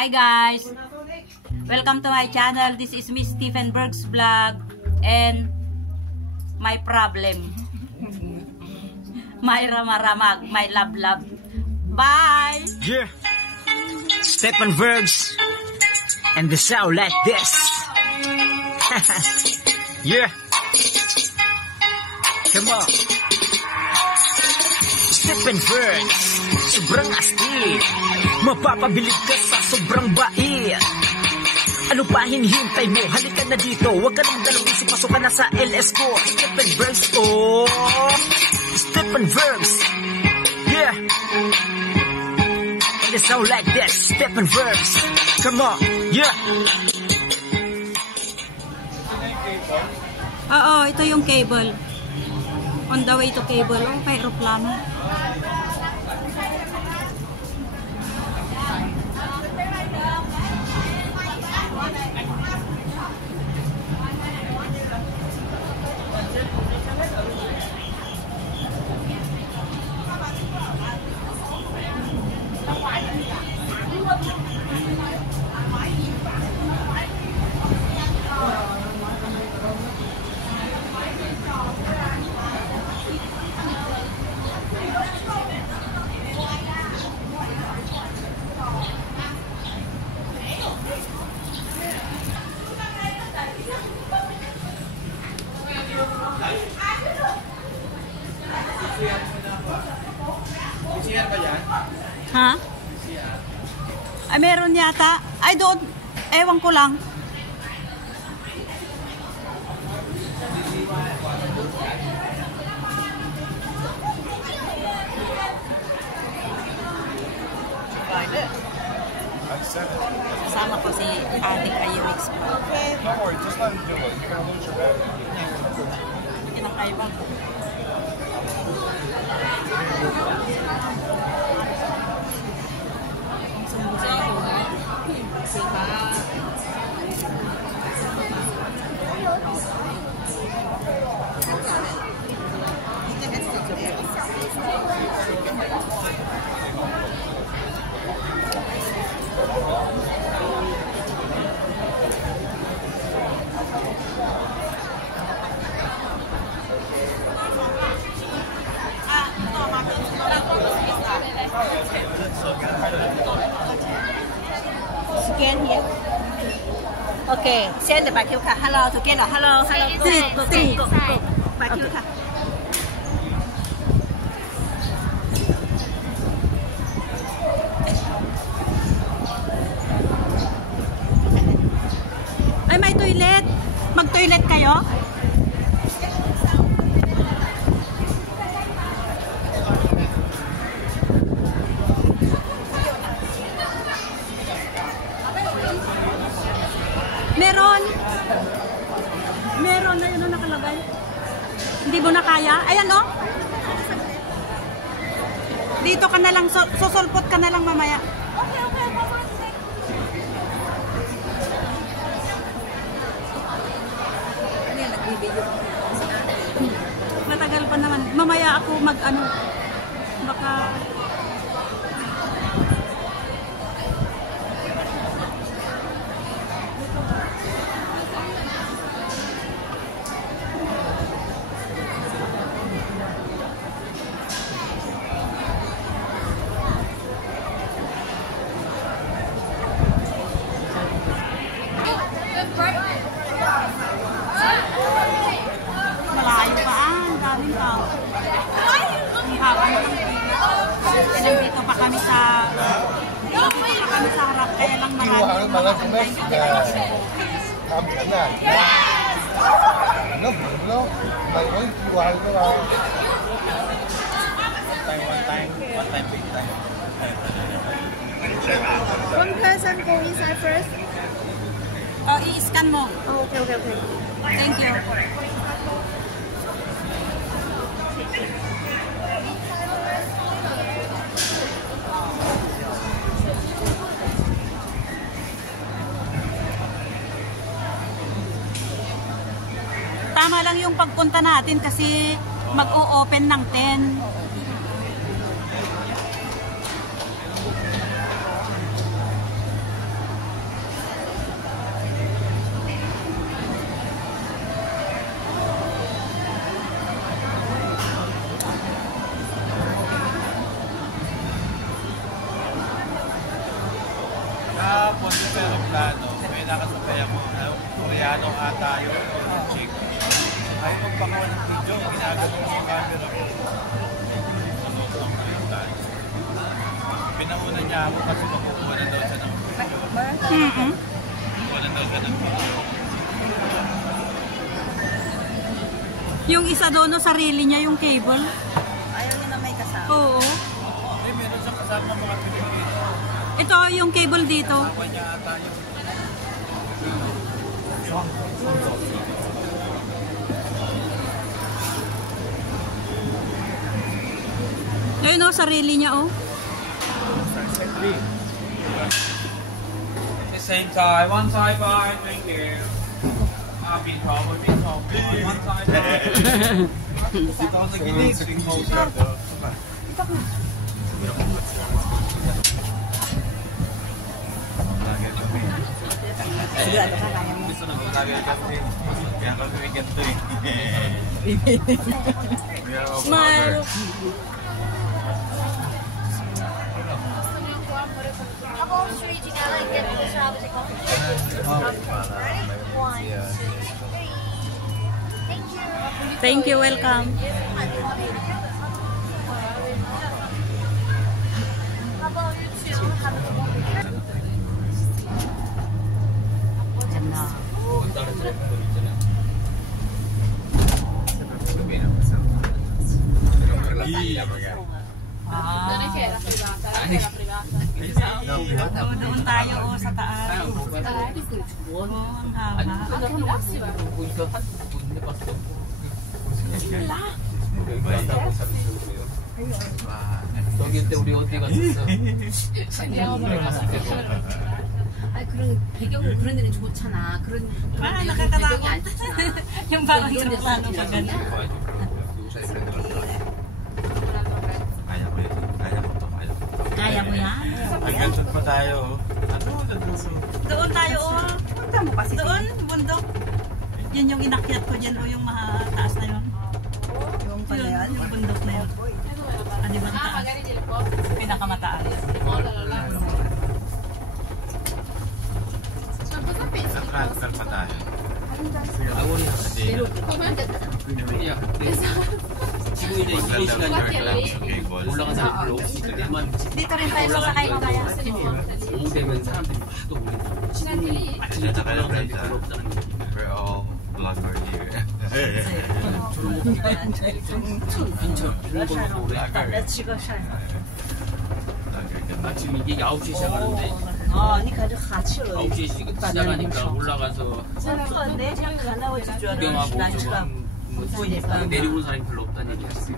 Hi guys! Welcome to my channel. This is Miss Stephen Berg's vlog and my problem. My ramaramag, my love. Bye! Yeah! Stephen Berg's and the sound like this. Yeah! Come on! Stephen Berg's, sobrang astig. Mapapabilib ka sa sobrang bait. Ano pa hinihintay mo? Halika na dito. Huwag ka nang dalawang isip, pasok ka na sa LS ko. Stephen Berg's, oh! Stephen Berg's, yeah! And it sound like this, Stephen Berg's. Come on, yeah! Oo, ito yung cable. On the way to cable. Oh, kay aeroplano. Ha? Ay, meron yata. Ay, doon. Ewan ko lang. Kasama ko si ating Ayurix. Okay. Don't worry, just let him do it. You're gonna lose your battery. Kinakaiba ko. Scan here. Okay, send the back ka. Hello together. Hello. Go. Back ka. Ay, may toilet. Mag-toilet kayo? Meron na yun nakalagay. Hindi mo na kaya? Ayan o. Dito ka na lang, susulpot ka na lang mamaya. Okay. Nagbibigyo. Matagal pa naman. Mamaya ako mag-ano. Baka... Malayo pa ang daming tao. Ang haba na ng pila. Nandito pa kami sa harap, kaya lang marami. One person go inside first. I-scan mo. Oh, okay. Thank you. Tama lang yung pagpunta natin kasi mag-o-open ng 10. Tapos yung aeroplano, may nakasabay ako. Koreano ata yun. Chick. Ayaw magpakawa ng video. Ginagawa mo yung camera ko. Pinauna niya ako kasi makukuha na daw siya ng video. Makukuha na daw siya ng video. Yung isa doon, no, sarili niya yung cable. Ayaw niya na may kasama. Oo. Hindi, meron siyang kasama mga Pilipino. Ito, yung cable dito. Kasama niya ata yung Ayun, oh, sarili niya, oh. Same side, one side by, thank you. Bin probably, one side by. dito ako sa gilid. Swing motion. Sigurado ka kaya mo. Gusto na lagay kami. Kaya kami ganito eh. Smile. Ako, stretching na lang. Get mo sa habang ikaw. One, two, three. Thank you. Thank you, welcome. How about you two? Have a good one. Doon tayo, oh, sa taas. Oh, ang haba. 저기 때 우리 어디 갔었어? 아니 그런 배경은 그런 데는 좋잖아. 그런 Ah, 배경이 안 nakakatakot. 좋잖아. Yung parang aeroplano pa ganun. Kaya mo yan? Hanggang saan pa tayo? Doon tayo, oh. Punta mo kasi. Doon, bundok. Yan yung inakyat ko dyan, oh, yung mataas na yun. Yung pala yan. Yung bundok na yun. Ah, di ba ang taas? Pinakamataas. Transfer pa tayo. 야, 지금 이제 2시간 올라간 사람이 별로 없으니까 내만 Dito rin tayo sasakay mamaya. 오후 되면 사람들이 하도 오니까 지금 아침에 올라간 사람들이 별로 없다는 거지. We're all vlogger here. 인천 중국으로 오래. 아침 이게 9시에 시작하는데 你可就哈气了。 9시에 시작하니까 올라가서 구경하고 저거 뭐 내려오는 사람이 별로 없다는 얘기였어요.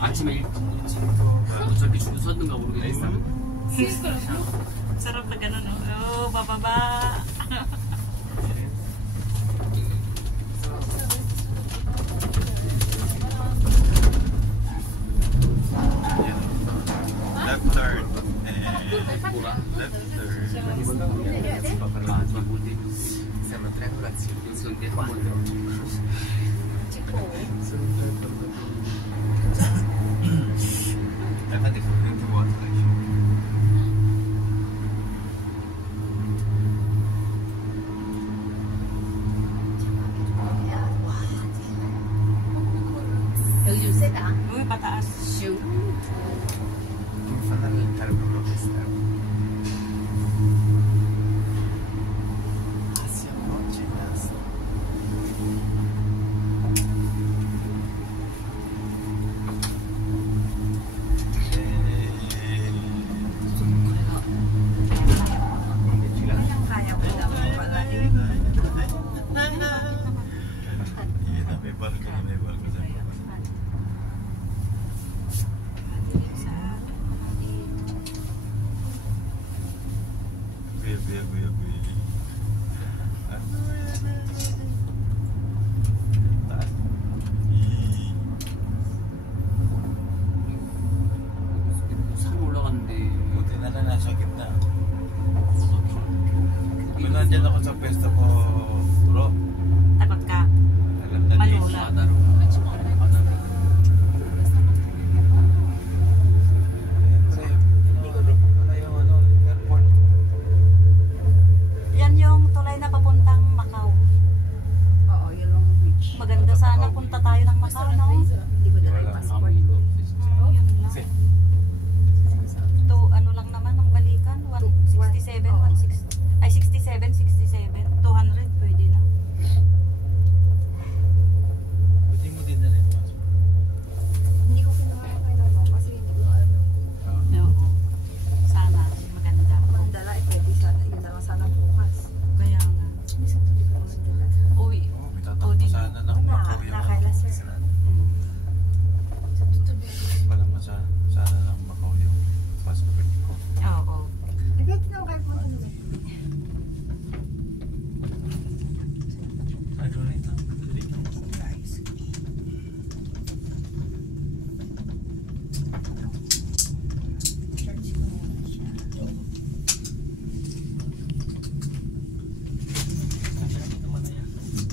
아침에 일찍 어차피 줄 섰는가 모르겠는데 Sarap na ganun, oh. Oh, bababa. Left turn. 뭐라? Left turn. 마지막 볼 때. 그래서 이제 한번 Dapat ikutin yung one direction. 여기 좀 세다. Uy, pataas. 슝. Yung fanal talaga protesta. Hacia noche naso. Kaya mo lang pala. Iya, may barko sa baba. Kuya. Taas. 산 올라갔는데 Buti na lang nasa gitna. Kung nandyan ako sa pwesto ko, bro, Takot ka. alam na din. Malula. 바다로 Siyempre, wala yung ano,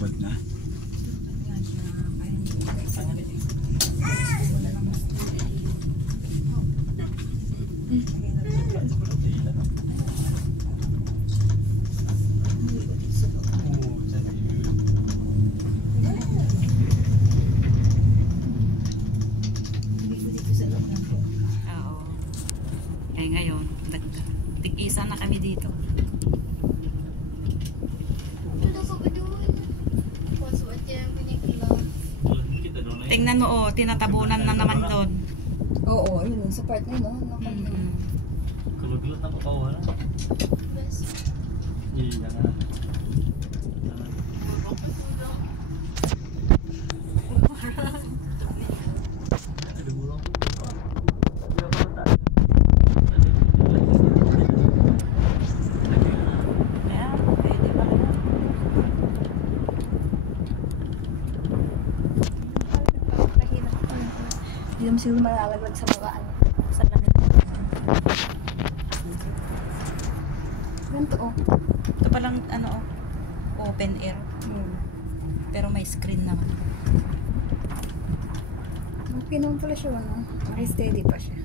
Lupad na. Oo. Eh ngayon, tig-isa na kami dito. Tingnan mo, oh, tinatabunan na naman doon. Oo, yun. Sa part na yun, no? Mm-hmm. Kulog-kulog na pakawa na. Iya nga. Yeah, pwede pala yun. Hindi naman siguro malalaglag sa mga ano. Sa lamit. Ganito, oh. Ito palang, ano, oh, open air. Pero may screen naman. Okay naman pala siya, ano? Steady pa siya.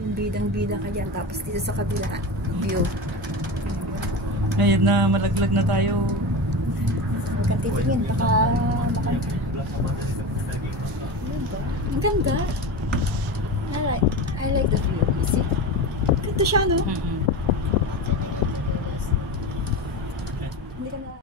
Yung bidang-bida ka dyan, tapos dito sa kabila, view. Ngayon na, malaglag na tayo. Huwag kang titingin, baka ang ganda. I like the view. You see? Ganda siya, no? Mm-mm. Hindi ka na...